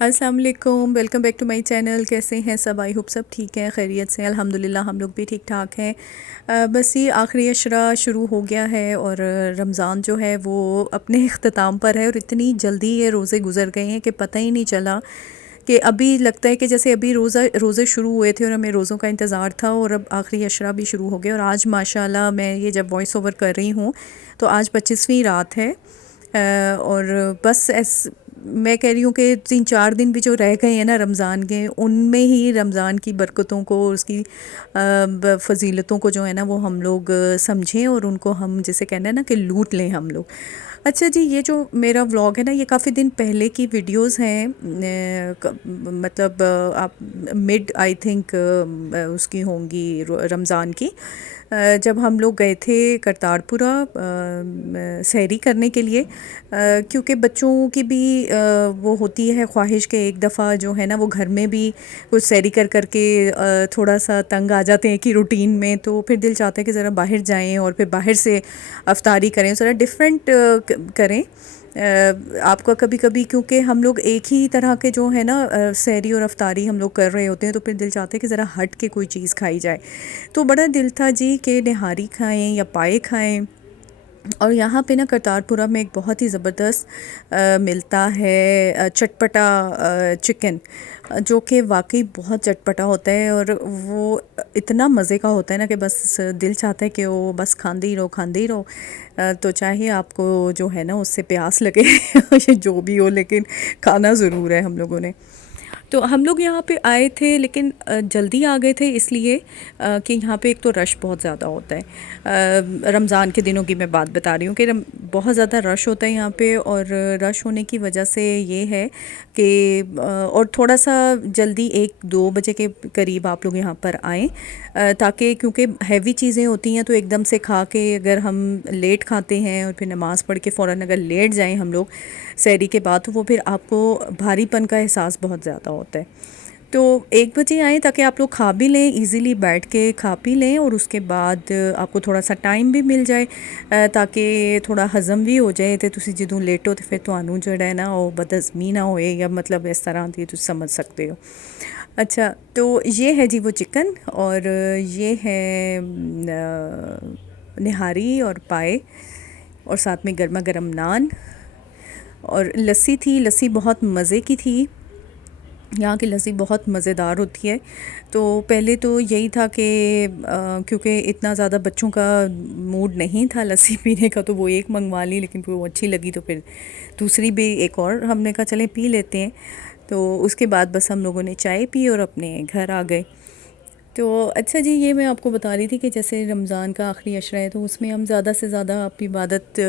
السلام علیکم، welcome back to my channel. کیسے ہیں سب؟ آئی ہوپ سب ٹھیک ہیں، خیریت سے الحمدللہ، ہم لوگ بھی ٹھیک ٹھاک ہیں۔ بس یہ آخری عشرہ شروع ہو گیا ہے اور رمضان جو ہے وہ اپنے اختتام پر ہے، اور اتنی جلدی یہ روزے گزر گئے ہیں کہ پتہ ہی نہیں چلا کہ ابھی لگتا ہے کہ جیسے ابھی روزے شروع ہوئے تھے اور ہمیں روزوں کا انتظار تھا، اور اب آخری عشرہ بھی شروع ہو گیا۔ اور آج ماشاءاللہ میں یہ جب وائس اوور کر رہی ہوں تو آج 25ویں رات ہے، اور بس میں کہہ رہی ہوں کہ 3-4 دن بھی جو رہ گئے ہیں نا رمضان کے، ان میں ہی رمضان کی برکتوں کو، اس کی فضیلتوں کو جو ہے نا وہ ہم لوگ سمجھیں، اور ان کو ہم جیسے کہنا ہے نا کہ لوٹ لیں ہم لوگ۔ اچھا جی، یہ جو میرا ولاگ ہے نا یہ کافی دن پہلے کی ویڈیوز ہیں، مطلب آپ مڈ آئی تھنک اس کی ہوں گی رمضان کی، جب ہم لوگ گئے تھے کرتارپورہ سحری کرنے کے لیے، کیونکہ بچوں کی بھی وہ ہوتی ہے خواہش کہ ایک دفعہ جو ہے نا وہ گھر میں بھی کچھ سحری کر کر کے تھوڑا سا تنگ آ جاتے ہیں کہ روٹین میں، تو پھر دل چاہتا ہے کہ ذرا باہر جائیں اور پھر باہر سے افطاری کریں، ذرا ڈفرینٹ کریں۔ آپ کا کبھی کبھی کیونکہ ہم لوگ ایک ہی طرح کے جو ہے نا سحری اور افطاری ہم لوگ کر رہے ہوتے ہیں، تو پھر دل چاہتا ہے کہ ذرا ہٹ کے کوئی چیز کھائی جائے، تو بڑا دل تھا جی کہ نہاری کھائیں یا پائے کھائیں۔ اور یہاں پہ نا کرتارپورہ میں ایک بہت ہی زبردست ملتا ہے چٹپٹا چکن، جو کہ واقعی بہت چٹپٹا ہوتا ہے، اور وہ اتنا مزے کا ہوتا ہے نا کہ بس دل چاہتا ہے کہ وہ بس کھاندے ہی رہو کھاندے ہی رہو۔ تو چاہے آپ کو جو ہے نا اس سے پیاس لگے جو بھی ہو، لیکن کھانا ضرور ہے ہم لوگوں نے۔ تو ہم لوگ یہاں پہ آئے تھے، لیکن جلدی آ گئے تھے اس لیے کہ یہاں پہ ایک تو رش بہت زیادہ ہوتا ہے۔ رمضان کے دنوں کی میں بات بتا رہی ہوں کہ بہت زیادہ رش ہوتا ہے یہاں پہ، اور رش ہونے کی وجہ سے یہ ہے کہ اور تھوڑا سا جلدی 1-2 بجے کے قریب آپ لوگ یہاں پر آئیں، تاکہ کیونکہ ہیوی چیزیں ہوتی ہیں تو ایک دم سے کھا کے اگر ہم لیٹ کھاتے ہیں اور پھر نماز پڑھ کے فوراً اگر لیٹ جائیں ہم لوگ سحری کے بعد، تو وہ پھر آپ کو بھاری پن کا احساس بہت زیادہ ہوتا ہے۔ تو 1 بجے آئیں تاکہ آپ لوگ کھا بھی لیں، ایزیلی بیٹھ کے کھا پی لیں، اور اس کے بعد آپ کو تھوڑا سا ٹائم بھی مل جائے تاکہ تھوڑا ہضم بھی ہو جائے، تو تسی جدوں لیٹو تو پھر تانوں جڑا ہے نا وہ بدہضمی نہ ہوئے، یا مطلب اس طرح دی تسی سمجھ سکتے ہو۔ اچھا، تو یہ ہے جی وہ چکن، اور یہ ہے نہاری اور پائے، اور ساتھ میں گرما گرم نان، اور لسی تھی۔ لسی بہت مزے کی تھی، یہاں کی لسی بہت مزیدار ہوتی ہے۔ تو پہلے تو یہی تھا کہ کیونکہ اتنا زیادہ بچوں کا موڈ نہیں تھا لسی پینے کا، تو وہ ایک منگوا لی، لیکن پھر وہ اچھی لگی تو پھر دوسری بھی ایک اور ہم نے کہا چلیں پی لیتے ہیں۔ تو اس کے بعد بس ہم لوگوں نے چائے پی اور اپنے گھر آ گئے۔ تو اچھا جی، یہ میں آپ کو بتا رہی تھی کہ جیسے رمضان کا آخری عشرہ ہے تو اس میں ہم زیادہ سے زیادہ آپ عبادت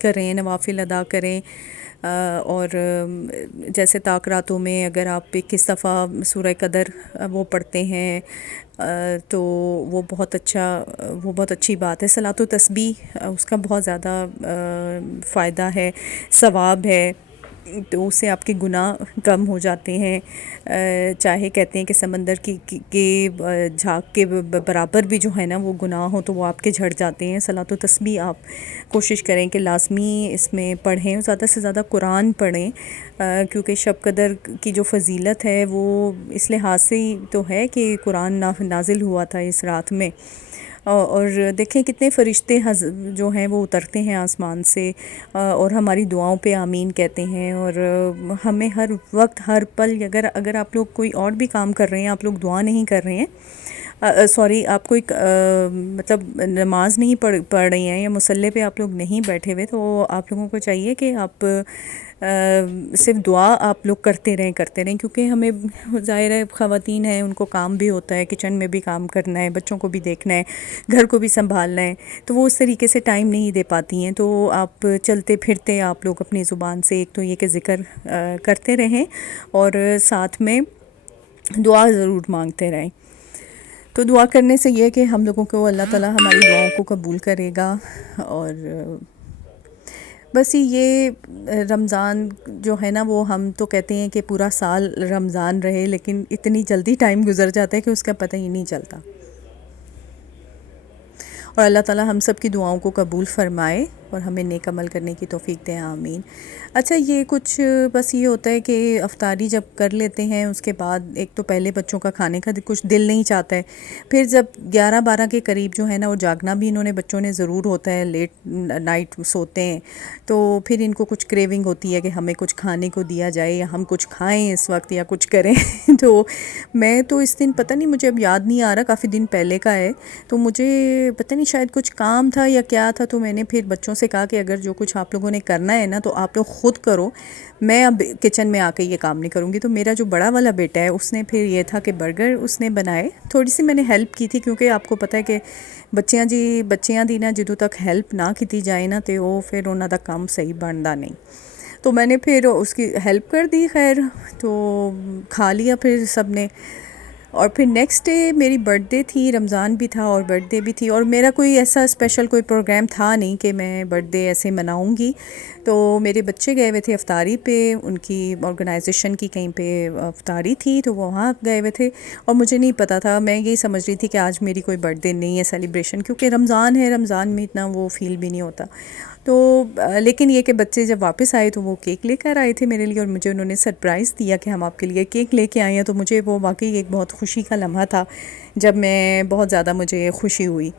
کریں، نوافل ادا کریں، اور جیسے طاق راتوں میں اگر آپ 21 دفعہ سورہ قدر وہ پڑھتے ہیں تو وہ بہت اچھی بات ہے۔ صلاۃ و تسبیح اس کا بہت زیادہ فائدہ ہے، ثواب ہے، تو اس سے آپ کے گناہ کم ہو جاتے ہیں۔ چاہے کہتے ہیں کہ سمندر کی جھاگ کے برابر بھی جو ہے نا وہ گناہ ہو تو وہ آپ کے جھڑ جاتے ہیں۔ صلاۃ و تسبیح آپ کوشش کریں کہ لازمی اس میں پڑھیں، زیادہ سے زیادہ قرآن پڑھیں، کیونکہ شب قدر کی جو فضیلت ہے وہ اس لحاظ سے ہی تو ہے کہ قرآن نازل ہوا تھا اس رات میں، اور دیکھیں کتنے فرشتے جو ہیں وہ اترتے ہیں آسمان سے اور ہماری دعاؤں پہ آمین کہتے ہیں، اور ہمیں ہر وقت ہر پل اگر آپ لوگ کوئی اور بھی کام کر رہے ہیں، آپ لوگ دعا نہیں کر رہے ہیں، سوری آپ کوئی مطلب نماز نہیں پڑھ رہی ہیں یا مصلی پہ آپ لوگ نہیں بیٹھے ہوئے، تو آپ لوگوں کو چاہیے کہ آپ صرف دعا آپ لوگ کرتے رہیں کیونکہ ہمیں ظاہر ہے خواتین ہیں، ان کو کام بھی ہوتا ہے، کچن میں بھی کام کرنا ہے، بچوں کو بھی دیکھنا ہے، گھر کو بھی سنبھالنا ہے، تو وہ اس طریقے سے ٹائم نہیں دے پاتی ہیں۔ تو آپ چلتے پھرتے آپ لوگ اپنی زبان سے ایک تو یہ کہ ذکر کرتے رہیں، اور ساتھ میں دعا ضرور مانگتے رہیں۔ تو دعا کرنے سے یہ کہ ہم لوگوں کو اللہ تعالی ہماری دعاؤں کو قبول کرے گا، اور بس یہ رمضان جو ہے نا وہ ہم تو کہتے ہیں کہ پورا سال رمضان رہے، لیکن اتنی جلدی ٹائم گزر جاتا ہے کہ اس کا پتہ ہی نہیں چلتا، اور اللہ تعالی ہم سب کی دعاؤں کو قبول فرمائے۔ اور ہمیں نیک عمل کرنے کی توفیق دیں، آمین۔ اچھا، یہ کچھ بس یہ ہوتا ہے کہ افطاری جب کر لیتے ہیں اس کے بعد ایک تو پہلے بچوں کا کھانے کا کچھ دل نہیں چاہتا ہے، پھر جب 11-12 کے قریب جو ہے نا، وہ جاگنا بھی انہوں نے بچوں نے ضرور ہوتا ہے، لیٹ نائٹ سوتے ہیں، تو پھر ان کو کچھ کریونگ ہوتی ہے کہ ہمیں کچھ کھانے کو دیا جائے یا ہم کچھ کھائیں اس وقت یا کچھ کریں تو میں تو اس دن پتہ نہیں، مجھے اب یاد نہیں آ رہا، کافی دن پہلے کا ہے، تو مجھے پتہ نہیں شاید کچھ کام تھا یا کیا تھا، تو میں نے پھر بچوں سے کہا کہ اگر جو کچھ آپ لوگوں نے کرنا ہے نا تو آپ لوگ خود کرو، میں اب کچن میں آ کے یہ کام نہیں کروں گی۔ تو میرا جو بڑا والا بیٹا ہے اس نے پھر یہ تھا کہ برگر اس نے بنائے، تھوڑی سی میں نے ہیلپ کی تھی، کیونکہ آپ کو پتہ ہے کہ بچیاں دی نا جدوں تک ہیلپ نہ کیتی جائے نا تے وہ پھر انہاں دا کام صحیح بندا نہیں، تو میں نے پھر اس کی ہیلپ کر دی، خیر تو کھا لیا پھر سب نے۔ اور پھر نیکسٹ ڈے میری برتھ ڈے تھی، رمضان بھی تھا اور برتھ ڈے بھی تھی، اور میرا کوئی ایسا اسپیشل کوئی پروگرام تھا نہیں کہ میں برتھ ڈے ایسے مناؤں گی، تو میرے بچے گئے ہوئے تھے افطاری پہ، ان کی آرگنائزیشن کی کہیں پہ افطاری تھی تو وہ وہاں گئے ہوئے تھے، اور مجھے نہیں پتہ تھا، میں یہی سمجھ رہی تھی کہ آج میری کوئی برتھ ڈے نہیں ہے سیلیبریشن، کیونکہ رمضان ہے، رمضان میں اتنا وہ فیل بھی نہیں ہوتا، تو لیکن یہ کہ بچے جب واپس آئے تو وہ کیک لے کر آئے تھے میرے لیے، اور مجھے انہوں نے سرپرائز دیا کہ ہم آپ کے لیے کیک لے کے آئے ہیں، تو مجھے وہ واقعی ایک بہت خوشی کا لمحہ تھا جب میں بہت زیادہ مجھے خوشی ہوئی۔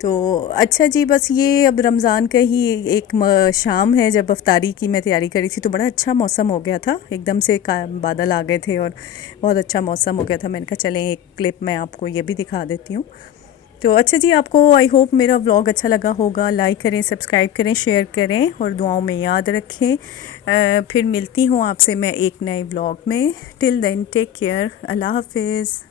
تو اچھا جی، بس یہ اب رمضان کا ہی ایک شام ہے جب افطاری کی میں تیاری کری تھی، تو بڑا اچھا موسم ہو گیا تھا، ایک دم سے بادل آ گئے تھے اور بہت اچھا موسم ہو گیا تھا، میں نے کہا چلیں ایک کلپ میں آپ کو یہ بھی دکھا دیتی ہوں۔ تو اچھا جی، آپ کو آئی ہوپ میرا ولاگ اچھا لگا ہوگا، لائک کریں، سبسکرائب کریں، شیئر کریں اور دعاؤں میں یاد رکھیں۔ پھر ملتی ہوں آپ سے میں ایک نئے ولاگ میں، ٹل دین ٹیک کیئر، اللہ حافظ۔